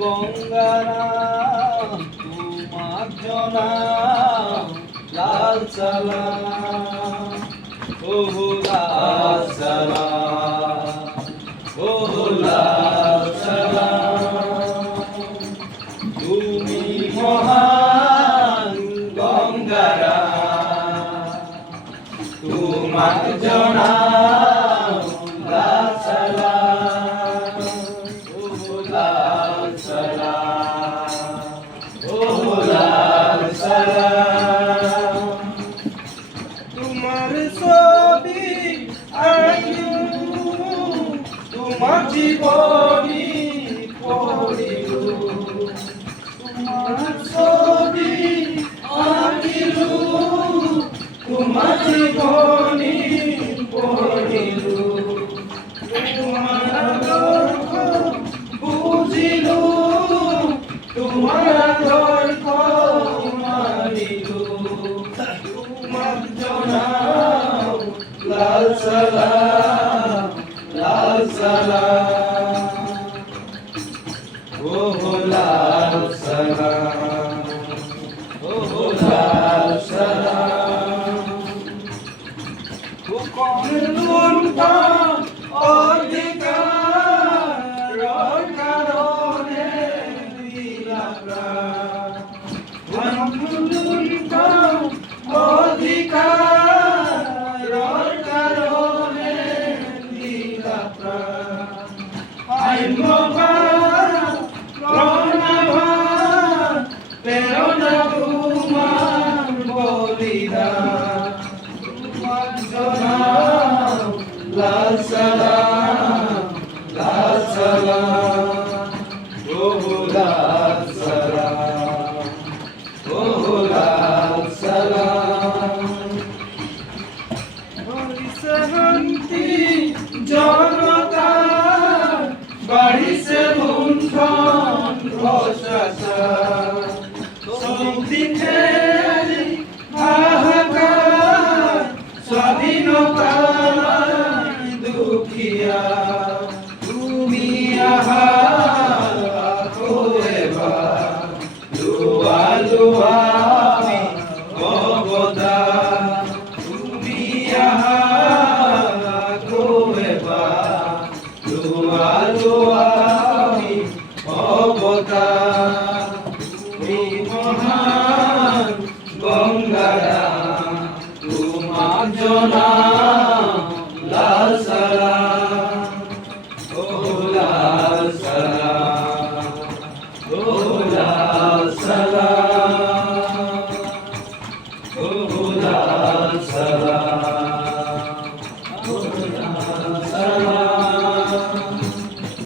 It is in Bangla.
গঙ্গারা তোমার জনা লাল সালাম ও লাল সালাম ও লাল সালাম তুমি মহান গঙ্গারা তোমার জনা লাল সালাম ও লাল সালাম ও লাল সালাম তোমার ছবি আইনু তোমার জীবনী পড়িলু তোমার ছবি আঁকিলু তোমার জীবনী পড়িলু তোমার গল্প বুঝিলু তোমার গল্প মানিলু তোমার জনাও লাল সালাম লাল সালাম ও লাল সালাম ও লাল সালাম অধিকার কারণে অধিকার কারণে প্রেরণা তোমার বলিদান তোমার জনাও লাল সালাম লাল সালাম ও লাল সালাম ও লাল সালাম শান্তি জনতা বাড়িছে লুণ্ঠন প্রশাসন সবদিকে হাহাকার স্বাধীনতা দুঃখিয়া তুমি আহা এবার লুয়া লুয়া অবদা তুমি আহা এবার লুয়া লুয়া অবদা তুমি মহান গঙ্গারা তোমার জনা লাল সালাম ও লাল সালাম ও লাল সালাম ও